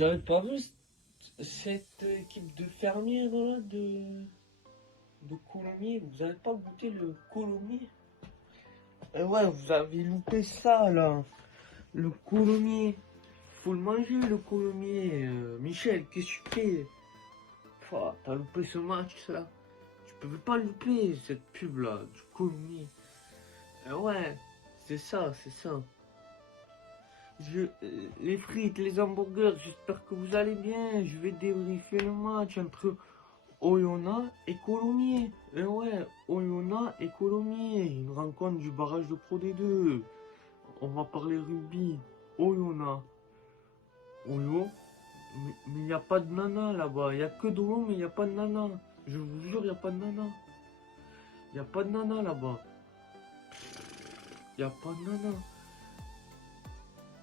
Vous avez pas vu cette équipe de fermiers là, de Colomiers? Vous avez pas goûté le Colomiers? Ouais, vous avez loupé ça là. Le Colomiers. Faut le manger le Colomiers. Michel, qu'est-ce que tu fais? T'as loupé ce match là. Tu peux pas louper cette pub là, du Colomiers. Ouais, c'est ça, c'est ça. Les frites, les hamburgers, j'espère que vous allez bien. Je vais débriefer le match entre Oyonnax et Colomiers. Ouais, Oyonnax et Colomiers. Une rencontre du barrage de Pro D2. On va parler rugby. Oyonnax. Oyo. Mais il n'y a pas de nana là-bas. Il n'y a que de l'eau, mais il n'y a pas de nana. Je vous jure, il n'y a pas de nana. Il n'y a pas de nana là-bas. Il n'y a pas de nana.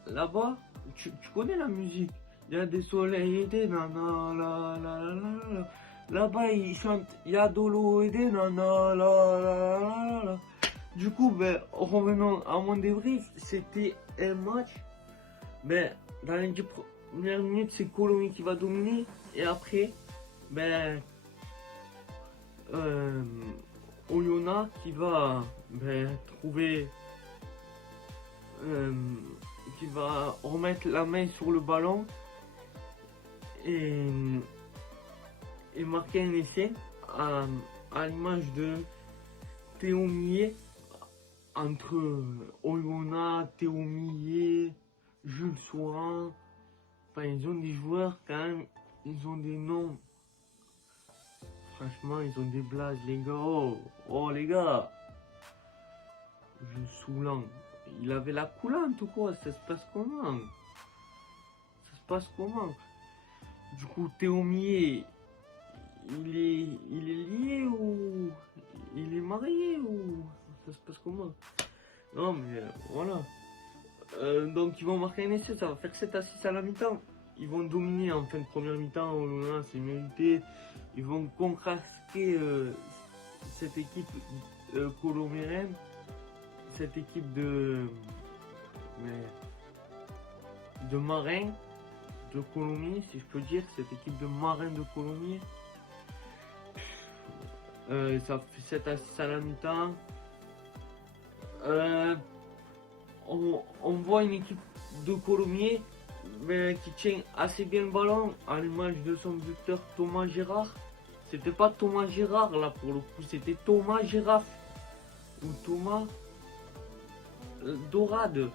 Là-bas, tu connais la musique. Il y a des soleils et des nanas, la la la la la. Là-bas, ils chantent, il y a de l'eau et des nanas, la la la la. Du coup, ben, revenons à mon débrief. C'était un match. Mais dans les 10 premières minutes, c'est Colomiers qui va dominer. Et après, ben, Oyonnax qui va trouver. Qui va remettre la main sur le ballon et, marquer un essai à l'image de Théo Millet entre Oyonnax, Théo Millet, Jules Souran. Enfin, ils ont des joueurs quand même, ils ont des noms. Franchement, ils ont des blagues, les gars. Oh les gars. Jules Souran. Il avait la coulante ou quoi? Ça se passe comment? Ça se passe comment? Du coup, Théo Millet, il est lié ou il est marié ou ça se passe comment? Non mais voilà. Donc ils vont marquer un essai, ça va faire 7 à 6 à la mi-temps. Ils vont dominer en fin de première mi-temps, oh là là, c'est mérité. Ils vont concrasquer cette équipe colombienne, cette équipe de marins de Colomiers, si je peux dire, cette équipe de marins de Colomiers. Ça fait 7 à 6 à la mi-temps. On voit une équipe de Colomiers qui tient assez bien le ballon, à l'image de son buteur Thomas Gérard. C'était pas Thomas Gérard là pour le coup, c'était Thomas Girafe ou Thomas Dorade.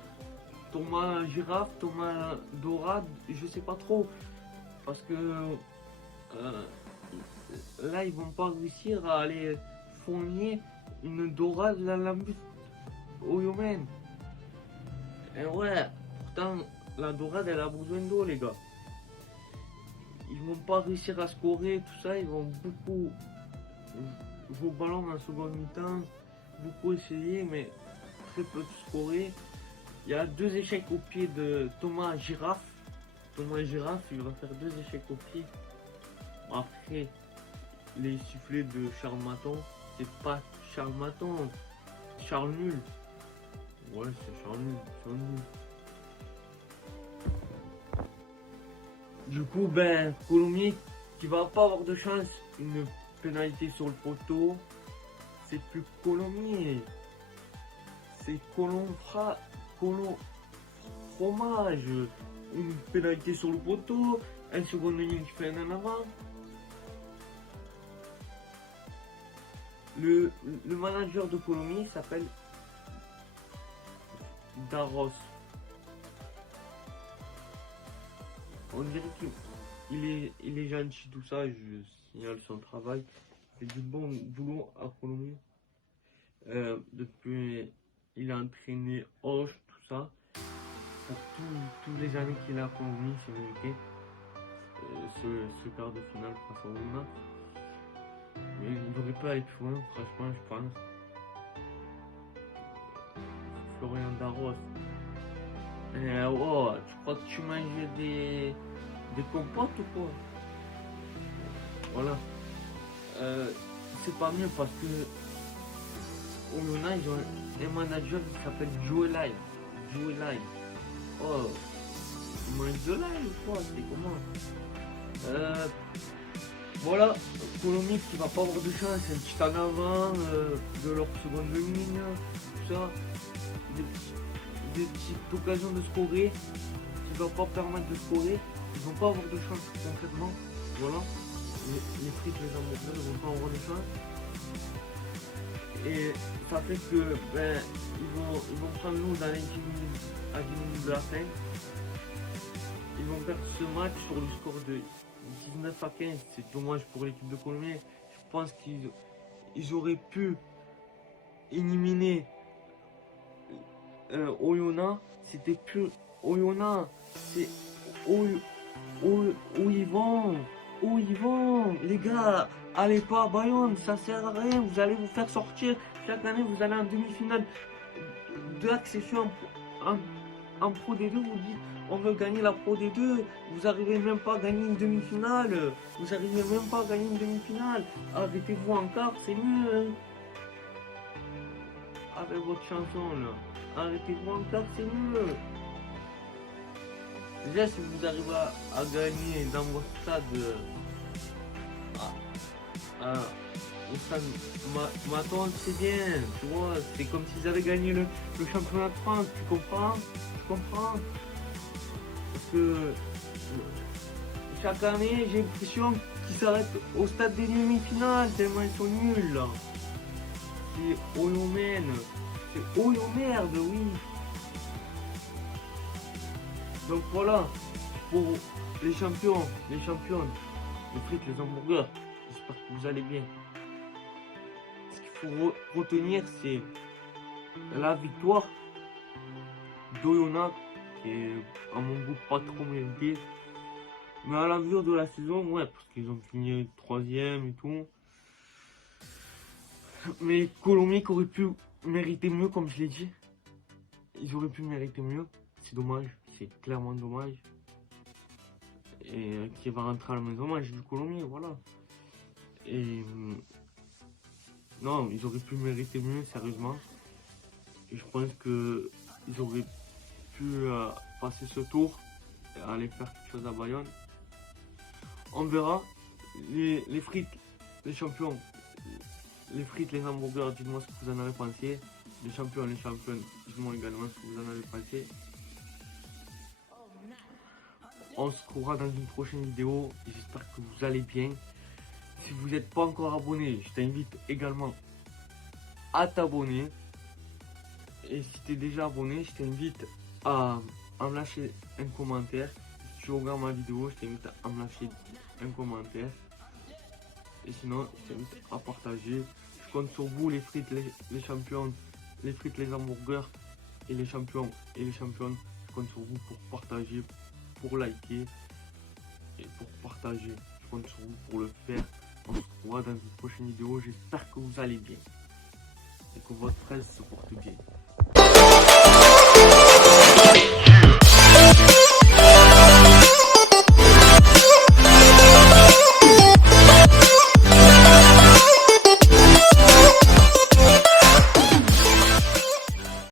Thomas Girafe, Thomas Dorade, je sais pas trop. Parce que là, ils vont pas réussir à aller fournir une dorade à la buse au Yémen. Et ouais, pourtant, la dorade, elle a besoin d'eau, les gars. Ils vont pas réussir à scorer, tout ça. Ils vont beaucoup jouer au ballon en seconde mi-temps, beaucoup essayer, mais très peu de scorer. Il y a 2 échecs au pied de Thomas Girafe. Thomas Girafe, il va faire 2 échecs au pied. Après, les sifflets de Charles Maton, c'est pas Charles Maton, Charles Nul. Ouais, c'est Charles Nul, Charles Nul. Du coup, Colomiers qui va pas avoir de chance, une pénalité sur le poteau. C'est plus Colomiers, c'est Colon fromage. Une pénalité sur le poteau, un seconde ligne qui fait un en avant. Le manager de Colomiers s'appelle Darros. On dirait qu'il est gentil, tout ça, je signale son travail. Il fait du bon boulot à Colomiers. Depuis, il a entraîné Hoche, tout ça. Pour tous les années qu'il a à Colomiers, c'est mérité. Ce quart de finale face à Oyonnax. Mais il n'aurait pas aller plus loin, franchement, je pense. Florian Darros. Oh, tu crois que tu manges des compotes ou quoi? Voilà. C'est pas mieux parce que Oyonnax, ils ont un manager qui s'appelle Joe Live. Oh, mange de l'ail, je crois, c'est comment. Voilà, Colomic qui va pas avoir de chance, un petit en avant de leur seconde ligne, tout ça. Des petites occasions de scorer qui ne vont pas permettre de scorer. Ils vont pas avoir de chance concrètement. Voilà. Les frites, les hamburgers, ils vont pas avoir de chance. Et ça fait que ils vont prendre nous dans les 10 minutes, à 10 minutes de la fin. Ils vont perdre ce match sur le score de 19 à 15. C'est dommage pour l'équipe de Colombie. Je pense qu'ils auraient pu éliminer Oyonnax. C'était plus Oyonnax. C'est où ils vont. Où ils vont. Les gars, allez pas à Bayonne. Ça sert à rien. Vous allez vous faire sortir. Chaque année, vous allez en demi-finale de l'accession en Pro D2. Vous dites on veut gagner la Pro D2, vous arrivez même pas à gagner une demi-finale, vous arrivez même pas à gagner une demi-finale, arrêtez-vous en quart, c'est mieux, hein. Avec votre chanson là, arrêtez-vous en quart, c'est mieux. Déjà si vous arrivez à gagner dans votre stade, au stade Maton, c'est bien, tu vois, c'est comme s'ils avaient gagné le championnat de France, tu comprends? Parce que chaque année, j'ai l'impression qu'ils s'arrêtent au stade des demi-finales, tellement ils sont nuls là. C'est Oyomène. C'est Oyomerde, oui. Donc voilà, pour les champions, les championnes, les frites, les hamburgers, j'espère que vous allez bien. Ce qu'il faut retenir, c'est la victoire d'Oyonnax, qui est à mon goût pas trop méritée. Mais à l'avenir de la saison, ouais, parce qu'ils ont fini 3e et tout. Mais Colomic aurait pu mériter mieux, comme je l'ai dit. Ils auraient pu mériter mieux. C'est dommage, c'est clairement dommage. Et qui va rentrer à la maison, moi j'ai du Colomic, voilà. Et non, ils auraient pu mériter mieux, sérieusement. Et je pense que ils auraient pu passer ce tour et aller faire quelque chose à Bayonne. On verra. Les frites, les champions, les frites, les hamburgers, dites-moi ce que vous en avez pensé. Les champions, les championnes, dites-moi également ce que vous en avez pensé. On se retrouvera dans une prochaine vidéo. J'espère que vous allez bien. Si vous n'êtes pas encore abonné, je t'invite également à t'abonner. Et si tu es déjà abonné, je t'invite à me lâcher un commentaire. Si tu regardes ma vidéo, je t'invite à me lâcher un commentaire. Et sinon, je t'invite à partager. Je compte sur vous, les frites, les champions, les frites, les hamburgers et les champions et les championnes. Je compte sur vous pour partager, pour liker et pour partager. Je compte sur vous pour le faire. On se retrouvera dans une prochaine vidéo. J'espère que vous allez bien et que votre fraise se porte bien.